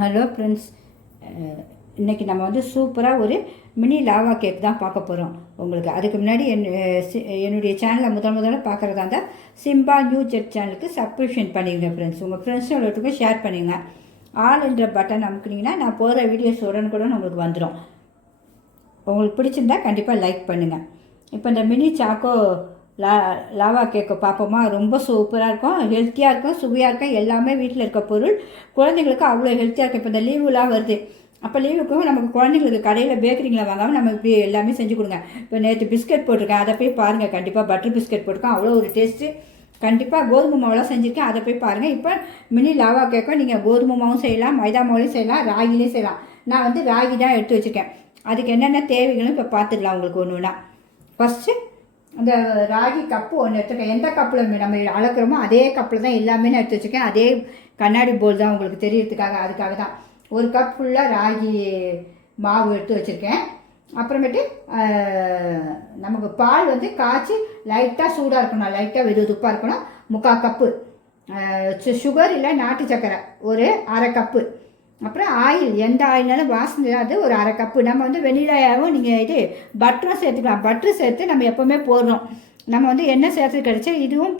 Hello friends, இன்றைக்கி நம்ம வந்து சூப்பராக ஒரு மினி லாவா கேக் தான் பார்க்க போகிறோம். உங்களுக்கு அதுக்கு முன்னாடி என்னுடைய சேனலை முதல்ல பார்க்குறதா இருந்தால் சிம்பா நியூ ஜெட் சேனலுக்கு சப்ஸ்கிரிப்ஷன் பண்ணிடுங்க ஃப்ரெண்ட்ஸ். உங்கள் ஃப்ரெண்ட்ஸோட ஷேர் பண்ணிடுங்க. ஆல் என்ற பட்டன் அமுக்குனீங்கன்னா நான் போகிற வீடியோஸ் உடனுக்குடன் உங்களுக்கு வந்துடும். உங்களுக்கு பிடிச்சிருந்தா கண்டிப்பாக லைக் பண்ணுங்கள். இப்போ இந்த மினி சாக்கோ லாவா கேக்கை பார்ப்போமா? ரொம்ப சூப்பராக இருக்கும், ஹெல்த்தியாக இருக்கும், சுவையாக இருக்கும். எல்லாமே வீட்டில் இருக்க பொருள் குழந்தைங்களுக்கு அவ்வளோ ஹெல்த்தியாக இருக்கும். இப்போ இந்த லீவுலாம் வருது, அப்போ லீவுக்கும் நமக்கு குழந்தைங்களுக்கு கடையில் பேக்கரிங்களை வாங்காமல் நம்ம இப்படி எல்லாமே செஞ்சு கொடுங்க. இப்போ நேற்று பிஸ்கட் போட்டிருக்கேன், அதை போய் பாருங்கள். கண்டிப்பாக பட்டர் பிஸ்கட் போட்டிருக்கேன், அவ்வளோ ஒரு டேஸ்ட்டு. கண்டிப்பாக கோதுமை மாவுலாம் செஞ்சுருக்கேன், அதை போய் பாருங்கள். இப்போ மினி லாவா கேக்கும் நீங்கள் கோதுமை மாவும் செய்யலாம், மைதா மாவுலையும் செய்யலாம், ராகிலையும் செய்யலாம். நான் வந்து ராகி தான் எடுத்து வச்சுருக்கேன். அதுக்கு என்னென்ன தேவைகளும் இப்போ பார்த்துக்கலாம் உங்களுக்கு ஒன்று ஒன்றா. ஃபஸ்ட்டு அந்த ராகி கப்பு ஒன்று எடுத்துருக்கேன். எந்த கப்பில் நம்ம அளக்குறோமோ அதே கப்பில் தான் எல்லாமே நான் எடுத்து வச்சுருக்கேன். அதே கண்ணாடி போல் தான் உங்களுக்கு தெரியறதுக்காக, அதுக்காக தான். ஒரு கப் ஃபுல்லாக ராகி மாவு எடுத்து வச்சுருக்கேன். அப்புறமேட்டு நமக்கு பால் வந்து காய்ச்சி லைட்டாக சூடாக இருக்கணும், லைட்டாக வெதுவெதுப்பாக இருக்கணும். 3/4 கப்பு சுகர் இல்லை நாட்டு சக்கரை ஒரு 1/2 கப்பு. அப்புறம் ஆயில், எந்த ஆயில்னாலும் வாசனை அது ஒரு 1/2 கப்பு. நம்ம வந்து வெண்ணிலாவும் நீங்கள் இது பட்டரும் சேர்த்துக்கலாம். பட்டரு சேர்த்து நம்ம எப்போவுமே போடுறோம். நம்ம வந்து எண்ணெய் சேர்த்து கிடச்சி இதுவும்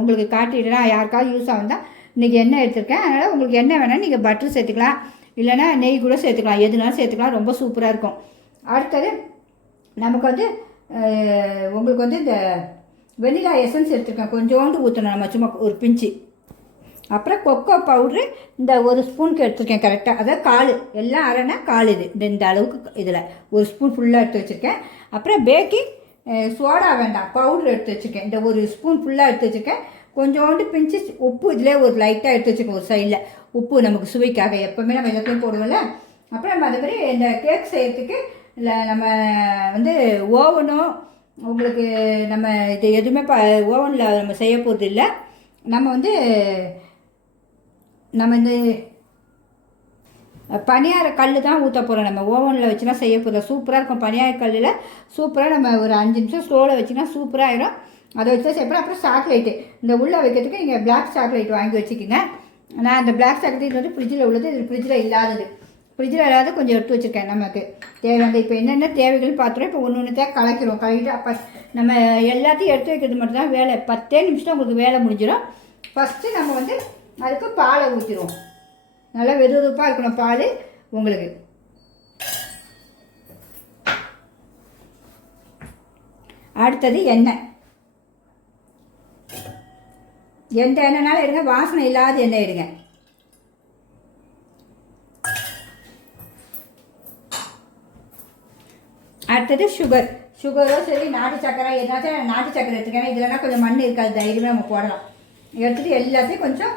உங்களுக்கு காட்டிடுறேன், யாருக்காவது யூஸ் ஆகுதான். இன்றைக்கி எண்ணெய் எடுத்துருக்கேன், அதனால் உங்களுக்கு எண்ணெய் வேணால் நீங்கள் பட்டரு சேர்த்துக்கலாம், இல்லைனா நெய் கூட சேர்த்துக்கலாம், எதுனாலும் சேர்த்துக்கலாம். ரொம்ப சூப்பராக இருக்கும். அடுத்தது நமக்கு வந்து உங்களுக்கு வந்து இந்த வெண்ணிலா எசன்ஸ் எடுத்துருக்கேன், கொஞ்சோண்டு ஊற்றணும் நம்ம, சும்மா ஒரு பிஞ்சு. அப்புறம் கொக்கோ பவுட்ரு இந்த ஒரு ஸ்பூனுக்கு எடுத்துருக்கேன் கரெக்டாக, அதாவது கால், எல்லாம் அரைனா கால், இது இந்த அளவுக்கு இதில் ஒரு ஸ்பூன் ஃபுல்லாக எடுத்து வச்சுருக்கேன். அப்புறம் பேக்கிங் சோடா வேண்டாம், பவுட்ரு எடுத்து வச்சுருக்கேன், இந்த ஒரு ஸ்பூன் ஃபுல்லாக எடுத்து வச்சுருக்கேன். கொஞ்சோண்டு பிஞ்சு உப்பு இதிலே ஒரு லைட்டாக எடுத்து வச்சுருக்கேன் ஒரு சைடில், உப்பு நமக்கு சுவைக்காக, எப்போவுமே நம்ம எல்லாத்தையும் போடுவோம்ல. அப்புறம் நம்ம அது மாதிரி இந்த கேக் செய்கிறதுக்கு இல்லை நம்ம வந்து ஓவனோ உங்களுக்கு நம்ம இது எதுவுமே ஓவனில் நம்ம செய்ய போகிறது இல்லை. நம்ம வந்து நம்ம இந்த பனியார கல் தான் ஊற்ற போகிறோம். நம்ம ஓவனில் வச்சுனா செய்ய போகிறோம், சூப்பராக இருக்கும். பனியார கல்லில் சூப்பராக நம்ம ஒரு 5 நிமிஷம் ஸ்லோவில் வச்சுன்னா சூப்பராக ஆகிடும். அதை வச்சு செய்யப்போம். அப்புறம் சாக்லேட்டு இந்த உள்ளே வைக்கிறதுக்கு நீங்கள் பிளாக் சாக்லேட் வாங்கி வச்சுக்கோங்க. நான் அந்த பிளாக் சாக்லேட் வந்து ஃப்ரிட்ஜில் உள்ளது, இது ஃப்ரிட்ஜில் இல்லாதது, ஃப்ரிட்ஜில் இல்லாத கொஞ்சம் எடுத்து வச்சுருக்கேன். நமக்கு தேவையான இப்போ என்னென்ன தேவைகள் பார்த்துறோம். இப்போ ஒன்று தான் கலக்கிட்டு அப்போ நம்ம எல்லாத்தையும் எடுத்து வைக்கிறது மட்டும்தான் வேலை. 10 நிமிஷம் உங்களுக்கு வேலை முடிஞ்சிடும். ஃபஸ்ட்டு நம்ம வந்து அதுக்கு பாலை ஊற்றிடுவோம். நல்லா வெதுவெதுப்பாக இருக்கணும் பால் உங்களுக்கு. அடுத்தது எண்ணெய், எந்த எண்ணெய்னாலும் எடுங்க, வாசனை இல்லாத எண்ணெய் எடுங்க. அடுத்தது சுகரோ சரி நாட்டு சக்கரை எதுனாச்சும் நாட்டு சக்கரை எடுத்துக்கேன். இதுலனா கொஞ்சம் மண் இருக்காது, தைரியமாக நம்ம போடலாம். எடுத்துகிட்டு எல்லாத்தையும் கொஞ்சம்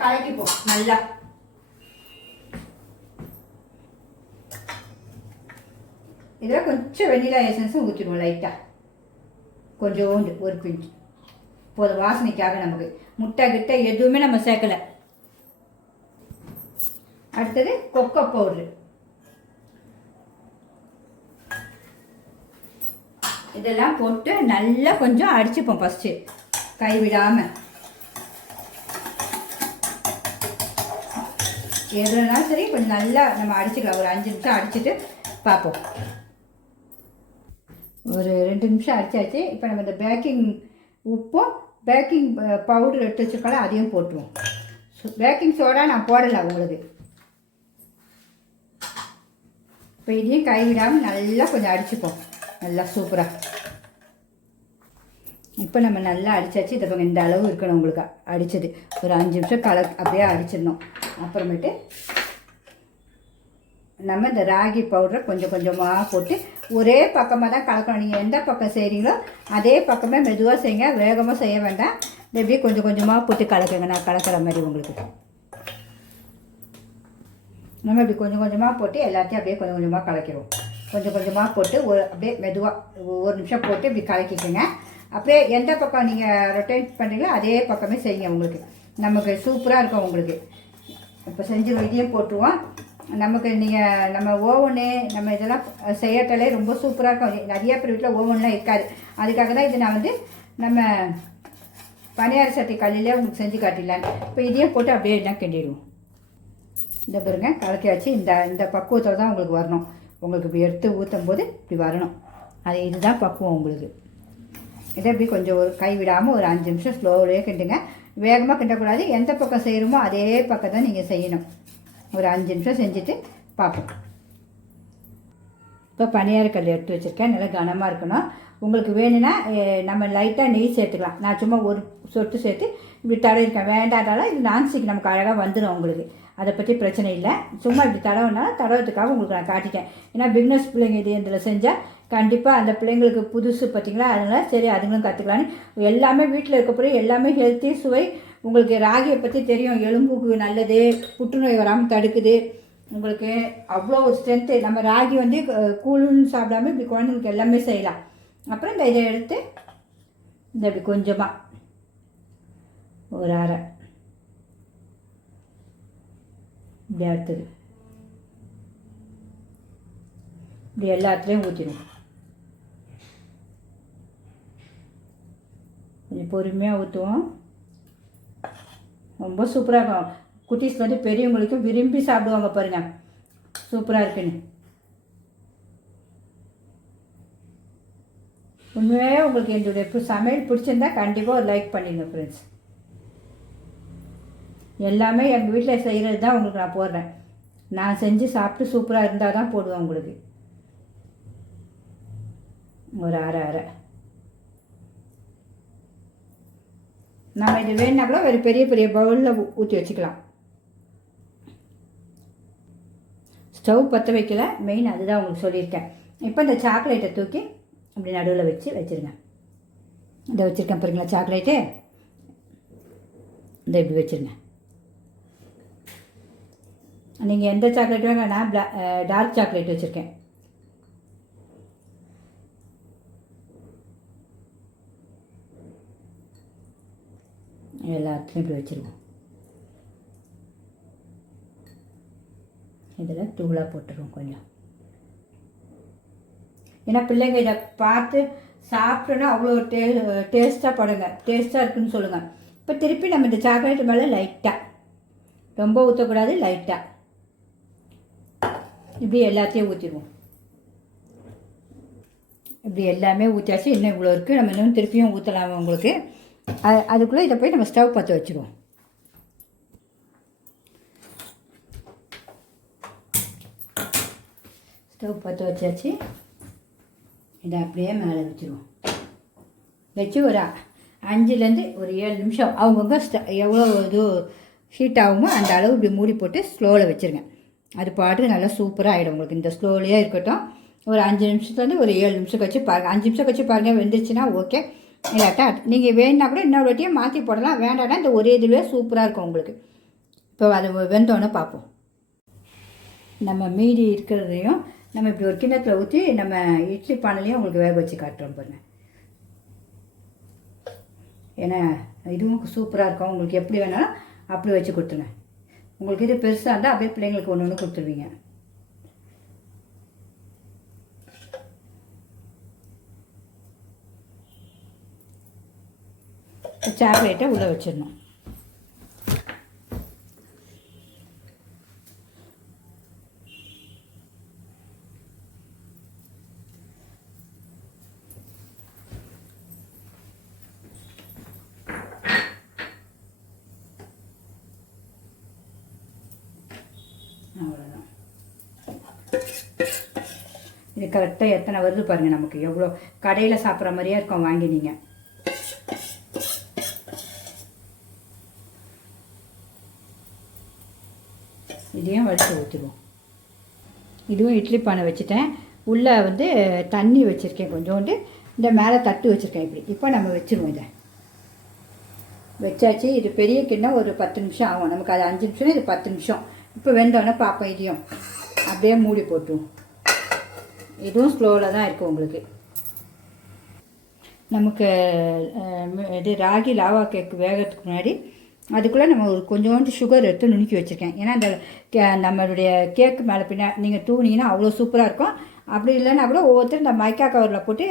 கலக்கிப்போம் நல்லா. இதில் கொஞ்சம் வெண்ணிலா எசன்ஸும் ஊற்றிடுவோம் லைட்டாக, கொஞ்சோண்டு ஒரு பிஞ்சு போதும் வாசனைக்காக. நமக்கு முட்டை கிட்ட எதுவுமே நம்ம சேர்க்கலை. அடுத்தது கொக்கோ பவுட்ரு, இதெல்லாம் போட்டு நல்லா கொஞ்சம் அடிச்சுப்போம் ஃபஸ்ட்டு கைவிடாமல். எதுனாலும் சரி கொஞ்சம் நல்லா நம்ம அடிச்சுக்கலாம். ஒரு 5 நிமிஷம் அடிச்சுட்டு பார்ப்போம். ஒரு 2 நிமிஷம் அடிச்சாச்சு. இப்போ நம்ம இந்த பேக்கிங் உப்பும் பேக்கிங் பவுடர் எடுத்து வச்சுருக்கோம், அதையும் போட்டுருவோம். பேக்கிங் சோடா நான் போடலை உங்களுக்கு. இப்போ இதையும் கைவிடாமல் நல்லா கொஞ்சம் அடிச்சுப்போம், நல்லா சூப்பராக. இப்போ நம்ம நல்லா அடித்தாச்சு. இதை பக்கம் இந்த அளவு இருக்கணும் உங்களுக்கு அடித்தது. ஒரு 5 நிமிஷம் அப்படியே அடிச்சிடணும். அப்புறமேட்டு நம்ம இந்த ராகி பவுடரை கொஞ்சம் கொஞ்சமாக போட்டு ஒரே பக்கமாக தான் கலக்கணும். நீங்கள் எந்த பக்கம் செய்கிறீங்களோ அதே பக்கமே மெதுவாக செய்யுங்க, வேகமாக செய்ய வேண்டாம். இப்படியே கொஞ்சம் கொஞ்சமாக போட்டு கலக்குங்க, நான் கலக்கிற மாதிரி உங்களுக்கு. நம்ம இப்படி கொஞ்சம் கொஞ்சமாக போட்டு எல்லாத்தையும் அப்படியே கொஞ்சம் கொஞ்சமாக கலக்கிடுவோம். கொஞ்சம் கொஞ்சமாக போட்டு அப்படியே மெதுவாக 1 நிமிஷம் போட்டு இப்படி கலக்கிக்கோங்க. அப்படியே எந்த பக்கம் நீங்கள் ரொட்டேட் பண்ணுறீங்களோ அதே பக்கமே செய்யுங்க, உங்களுக்கு நமக்கு சூப்பராக இருக்கும் உங்களுக்கு. இப்போ செஞ்சு இதையும் போட்டுருவோம். நமக்கு நீங்கள் நம்ம ஓவனு நம்ம இதெல்லாம் செய்யறதாலே ரொம்ப சூப்பராக இருக்கும். நிறைய பேர் வீட்டில் ஓவன்லாம் இருக்காது, அதுக்காக தான் இது நான் வந்து நம்ம பனியார சட்டி கல்லிலே உங்களுக்கு செஞ்சு காட்டிடலான்னு. இப்போ இதையும் போட்டு அப்படியே எல்லாம் கிண்டிடுவோம். இந்த பாருங்க கலக்கியாச்சு. இந்த இந்த பக்குவத்தில் தான் உங்களுக்கு வரணும். உங்களுக்கு இப்படி எடுத்து ஊற்றும் போது இப்படி வரணும். அது இதுதான் பக்குவம் உங்களுக்கு. இதை இப்படி கொஞ்சம் ஒரு கை விடாமல் ஒரு 5 நிமிஷம் ஸ்லோவிலே கிண்டுங்க. வேகமாக கிண்டக்கூடாது. எந்த பக்கம் செய்கிறோமோ அதே பக்கம் தான் நீங்கள் செய்யணும். ஒரு 5 நிமிஷம் செஞ்சுட்டு பார்ப்போம். இப்போ பனியாரக்கல் எடுத்து வச்சுருக்கேன். நல்லா கனமாக இருக்கணும். உங்களுக்கு வேணும்னா நம்ம லைட்டாக நெய் சேர்த்துக்கலாம். நான் சும்மா ஒரு சொட்டு சேர்த்து இப்படி தடவிருக்கேன். வேண்டாட்டாலும் இது நான்ஸ்டிக் நமக்கு அழகாக வந்துடும் உங்களுக்கு. அதை பற்றி பிரச்சனை இல்லை. சும்மா இப்படி தடவுனாலும் தடவத்துக்காக உங்களுக்கு நான் காட்டிட்டேன். ஏன்னா பிக்னஸ் பிள்ளைங்க இது இதில் செஞ்சால் கண்டிப்பாக அந்த பிள்ளைங்களுக்கு புதுசு பார்த்திங்களா, அதனால் சரி அதுங்களும் கற்றுக்கலான்னு எல்லாமே வீட்டில் இருக்கப்போ எல்லாமே ஹெல்த்தி சுவை. உங்களுக்கு ராகியை பற்றி தெரியும், எலும்புக்கு நல்லது, புற்றுநோய் வராமல் தடுக்குது. உங்களுக்கு அவ்வளோ ஒரு ஸ்ட்ரென்த்து. நம்ம ராகி வந்து கூழுன்னு சாப்பிடாம இப்படி குழந்தைங்களுக்கு எல்லாமே செய்யலாம். அப்புறம் இந்த இதை எடுத்து இந்த இப்படி கொஞ்சமாக ஒரு அரை இப்படி அடுத்தது இப்படி எல்லாத்துலேயும் ஊற்றிடும். கொஞ்சம் பொறுமையாக ஊற்றுவோம். ரொம்ப சூப்பராக இருக்கும். குட்டீஸ் வந்து பெரியவங்களுக்கும் விரும்பி சாப்பிடுவாங்க பாருங்கள், சூப்பராக இருக்குன்னு. உண்மையாக உங்களுக்கு என்னுடைய சமையல் பிடிச்சிருந்தா கண்டிப்பாக ஒரு லைக் பண்ணிடுங்க ஃப்ரெண்ட்ஸ். எல்லாமே எங்கள் வீட்டில் செய்கிறது தான் உங்களுக்கு நான் போடுறேன். நான் செஞ்சு சாப்பிட்டு சூப்பராக இருந்தால் தான் போடுவேன் உங்களுக்கு. ஒரு அரை நம்ம இது வேணுன்னா கூட ஒரு பெரிய பெரிய பவுலில் ஊற்றி வச்சுக்கலாம். ஸ்டவ் பற்ற வைக்கல, மெயின் அதுதான் உங்களுக்கு சொல்லியிருக்கேன். இப்போ இந்த சாக்லேட்டை தூக்கி அப்படி நடுவில் வச்சுருங்க. இதை வச்சுருக்கேன் பாருங்களா சாக்லேட்டு. இதை இப்படி வச்சுருங்க. நீங்கள் எந்த சாக்லேட் வேணால், நான் டார்க் சாக்லேட் வச்சுருக்கேன். எல்லாத்துலேயும் இப்படி வச்சுருவோம். இதில் தூளாக போட்டுருவோம் கொஞ்சம். ஏன்னா பிள்ளைங்க இதை பார்த்து சாப்பிட்டோன்னா அவ்வளோ டேஸ்ட்டாக படுங்க, டேஸ்ட்டாக இருக்குதுன்னு சொல்லுங்கள். இப்போ திருப்பி நம்ம இந்த சாக்லேட் மேலே லைட்டாக, ரொம்ப ஊற்றக்கூடாது, லைட்டாக இப்படி எல்லாத்தையும் ஊற்றிடுவோம். இப்படி எல்லாமே ஊற்றியாச்சு. இன்னும் இவ்வளோ இருக்குது, நம்ம இன்னும் திருப்பியும் ஊற்றலாம் உங்களுக்கு. அதுக்குள்ளே இதை போய் நம்ம ஸ்டவ் பற்ற வச்சுருவோம். ஸ்டவ் பற்ற வச்சாச்சு. இதை அப்படியே மேலே வச்சுருவோம். வச்சு ஒரு 5லேருந்து ஒரு 7 நிமிஷம் அவங்கவுங்க எவ்வளோ இது ஹீட் ஆகுமோ அந்த அளவு இப்படி மூடி போட்டு ஸ்லோவில் வச்சுருங்க. அது பாட்டுக்கு நல்லா சூப்பராக ஆகிடும் உங்களுக்கு. இந்த ஸ்லோவிலே இருக்கட்டும். ஒரு 5 நிமிஷத்துலேருந்து ஒரு 7 நிமிஷம் கழிச்சு பாருங்கள். 5 நிமிஷம் கழிச்சு பாருங்கள், வெந்துச்சுன்னா ஓகே. இல்லாட்டா நீங்கள் வேணுன்னா கூட இன்னொரு வாட்டியே மாற்றி போடலாம். வேண்டாம்னா இந்த ஒரே இதுவே சூப்பராக இருக்கும் உங்களுக்கு. இப்போ அது வெந்தோன்னே பார்ப்போம். நம்ம மீதி இருக்கிறதையும் நம்ம இப்படி ஒரு கிண்ணத்தில் ஊற்றி நம்ம இட்லி பானையிலையும் உங்களுக்கு வேக வச்சு காட்டுறோம் பாருங்கள். ஏன்னா இதுவும் சூப்பராக இருக்கும். உங்களுக்கு எப்படி வேணாலும் அப்படி வச்சு கொடுத்துருங்க. உங்களுக்கு இது பெருசாக இருந்தால் அப்படியே பிள்ளைங்களுக்கு ஒன்று ஒன்று கொடுத்துருவீங்க. சாக்லேட்டை உள்ளே வச்சிடணும். அவ்வளோதான். இது கரெக்டாக எத்தனை வருது பாருங்கள். நமக்கு எவ்வளோ கடையில் சாப்பிட்ற மாதிரியே இருக்கும் வாங்கி நீங்கள். இதையும் வடித்து ஊற்றிடுவோம். இதுவும் இட்லி பானை வச்சுட்டேன். உள்ளே வந்து தண்ணி வச்சுருக்கேன் கொஞ்சோண்டு. இந்த மேலே தட்டு வச்சுருக்கேன் இப்படி. இப்போ நம்ம வச்சுருவோம். இதை வச்சாச்சு. இது பெரிய கிண்ணம் ஒரு 10 நிமிஷம் ஆகும். நமக்கு அது 5 நிமிஷம், இது 10 நிமிஷம். இப்போ வெந்தோடனே பார்ப்போம். இதையும் அப்படியே மூடி போட்டுருவோம். இதுவும் ஸ்லோவில் தான் இருக்குது உங்களுக்கு. நமக்கு இது ராகி லாவா கேக் வேகிறதுக்கு முன்னாடி அதுக்குள்ளே நம்ம ஒரு கொஞ்சோண்டு சுகர் எடுத்து நுணுக்கி வச்சுருக்கேன். ஏன்னா அந்த நம்மளுடைய கேக்கு மேலே நீங்கள் தூணிங்கன்னா அவ்வளோ சூப்பராக இருக்கும். அப்படி இல்லைன்னா கூட ஒவ்வொருத்தரும் இந்த மைக்கா கவரில் போட்டு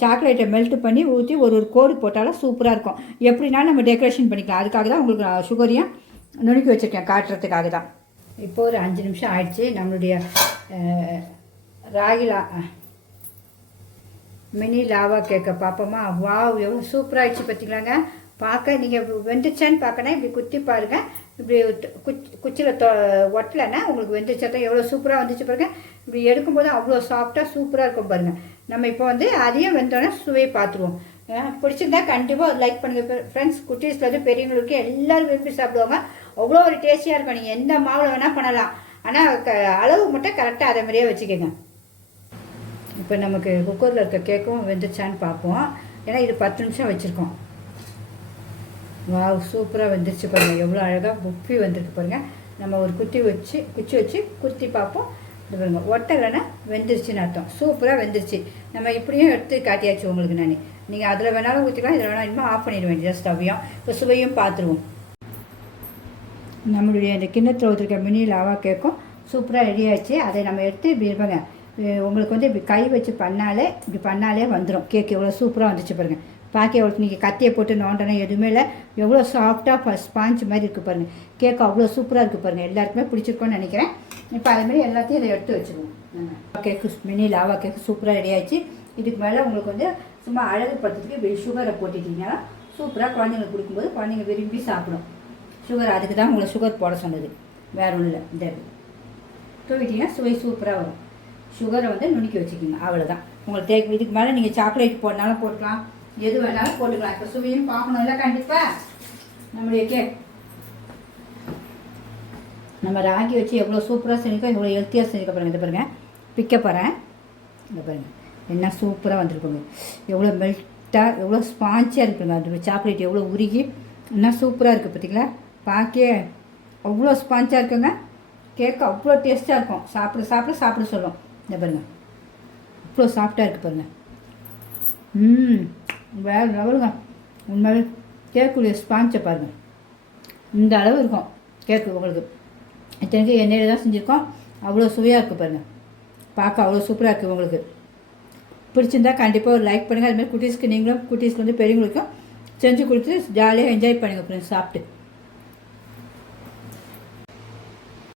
சாக்லேட்டை மெல்ட்டு பண்ணி ஊற்றி ஒரு கோடு போட்டாலும் சூப்பராக இருக்கும். எப்படினாலும் நம்ம டெக்கரேஷன் பண்ணிக்கலாம். அதுக்காக தான் உங்களுக்கு சுகரையும் நுணுக்கி வச்சுருக்கேன், காட்டுறதுக்காக தான். இப்போ ஒரு 5 நிமிஷம் ஆயிடுச்சு. நம்மளுடைய ராகி மினி லாவா கேக்கை பார்ப்போமா? வாவ், எவ்வளோ சூப்பராக ஆயிடுச்சு பார்த்தீங்களாங்க. பார்க்க நீங்கள் வெந்துச்சான்னு பார்க்கணும். இப்படி குத்தி பாருங்கள். இப்படி குச்சியில் ஒட்டலைன்னா உங்களுக்கு வெந்துச்சா எவ்வளோ சூப்பராக வந்துச்சு பாருங்கள். இப்படி எடுக்கும்போது அவ்வளோ சாஃப்டாக சூப்பராக இருக்கும் பாருங்கள். நம்ம இப்போ வந்து அதையும் வெந்தோடனே சுவையை பார்த்துருவோம். பிடிச்சிருந்தா கண்டிப்பாக ஒரு லைக் பண்ணுங்கள் ஃப்ரெண்ட்ஸ். குட்டீஸ்லேருந்து பெரியவங்களுக்கு எல்லோரும் விரும்பி சாப்பிடுவாங்க. அவ்வளோ ஒரு டேஸ்டியாக இருக்கும். நீங்கள் எந்த மாவில் வேணால் பண்ணலாம். ஆனால் அளவு மட்டும் கரெக்டாக அதே மாதிரியே வச்சுக்கோங்க. இப்போ நமக்கு குக்கரில் இருக்க கேக்கும் வெந்துச்சான்னு பார்ப்போம். ஏன்னா இது 10 நிமிஷம் வச்சுருக்கோம். வாவ், சூப்பராக வெந்துருச்சு பாருங்கள். எவ்வளோ அழகாக புப்பி வந்திருக்கு பாருங்கள். நம்ம ஒரு குச்சி வச்சு குத்தி பார்ப்போம். இது பாருங்கள், ஒட்டலைன்னா வெந்துருச்சுன்னு அர்த்தம். சூப்பராக வெந்துருச்சு. நம்ம இப்படியும் எடுத்து காட்டியாச்சு உங்களுக்கு. நீங்கள் அதில் வேணாலும் ஊற்றிக்கலாம், இதில் வேணாலும் இன்னும் ஆஃப் பண்ணிட வேண்டியது ஸ்டவ்வையும். இப்போ சுவையும் பார்த்துருவோம். நம்மளுடைய இந்த கிண்ணத்தில் ஊற்றிருக்க மினி லாவா கேக்கும் சூப்பராக ரெடி ஆகிடுச்சு. அதை நம்ம எடுத்து இப்படி இருப்பாங்க. உங்களுக்கு வந்து இப்படி கை வச்சு பண்ணாலே வந்துடும். கேக் எவ்வளோ சூப்பராக வந்துச்சு பாருங்கள். பார்க்க எவ்வளோ நீங்கள் கத்தியை போட்டு நோண்டனா எதுவுமே இல்லை. எவ்வளோ சாஃப்டாக ஸ்பாஞ்ச் மாதிரி இருக்குது பாருங்கள். கேக் அவ்வளோ சூப்பராக இருக்குது பாருங்கள். எல்லாருக்குமே பிடிச்சிருக்கோன்னு நினைக்கிறேன். இப்போ அதேமாதிரி எல்லாத்தையும் இதை எடுத்து வச்சுருவோம். கேக்கு மினி லாவா கேக்கு சூப்பராக ரெடி ஆகிடுச்சு. இதுக்கு மேலே உங்களுக்கு வந்து சும்மா அழகுப்படுத்துறதுக்கு சுகரை போட்டுட்டிங்கன்னா சூப்பராக குழந்தைங்களுக்கு கொடுக்கும்போது குழந்தைங்க விரும்பி சாப்பிடும். சுகர் அதுக்கு தான் உங்களை சுகர் போட சொன்னது, வேறு ஒன்றும் இல்லை. இந்த தூவிட்டிங்கன்னா சுவை சூப்பராக வரும். சுகரை வந்து நுணுக்கி வச்சுக்கிங்க, அவ்வளோதான். உங்களுக்கு இதுக்கு மேலே நீங்கள் சாக்லேட் போடனாலும் போட்டுக்கலாம், எது வேணாலும் போட்டுக்கலாம். இப்போ சுவையும் பார்க்கணும் இல்லை கண்டிப்பாக. நம்மளுடைய கேக் நம்ம ராகி வச்சு எவ்வளோ சூப்பராக செஞ்சுக்கோ, எவ்வளோ ஹெல்த்தியாக செஞ்சுக்க பாருங்கள். இதை பாருங்கள், பிக்க போகிறேன். இதை பாருங்கள், என்ன சூப்பராக வந்துருக்குங்க. எவ்வளோ மெல்ட்டாக, எவ்வளோ ஸ்பான்ச்சியாக இருக்குங்க. அந்த சாக்லேட் எவ்வளோ உருகி என்ன சூப்பராக இருக்குது பார்த்தீங்களா? பார்க்க அவ்வளோ ஸ்பான்ச்சாக இருக்குங்க. கேக்கு அவ்வளோ டேஸ்ட்டாக இருக்கும். சாப்பிட சொல்லும். இந்த பாருங்கள், அவ்வளோ சாஃப்டாக இருக்குது பாருங்கள். வேறு லெவலுங்க. உண்மையாகவே கேக்குடைய ஸ்பான்ச்சை பாருங்கள். இந்த அளவு இருக்கும் கேக்கு உங்களுக்கு. இத்தனைக்கு எண்ணெயில் தான் செஞ்சுருக்கோம். அவ்வளோ சுவையாக இருக்குது பாருங்கள். பார்க்க அவ்வளோ சூப்பராக இருக்குது. உங்களுக்கு பிடிச்சிருந்தா கண்டிப்பாக ஒரு லைக் பண்ணுங்கள். அதுமாதிரி குட்டீஸ்க்கு நீங்களும் குட்டீஸ்க்கு வந்து பெரியவங்களுக்கும் செஞ்சு கொடுத்து ஜாலியாக என்ஜாய் பண்ணுங்கள் ஃப்ரெண்ட்ஸ் சாப்பிட்டு.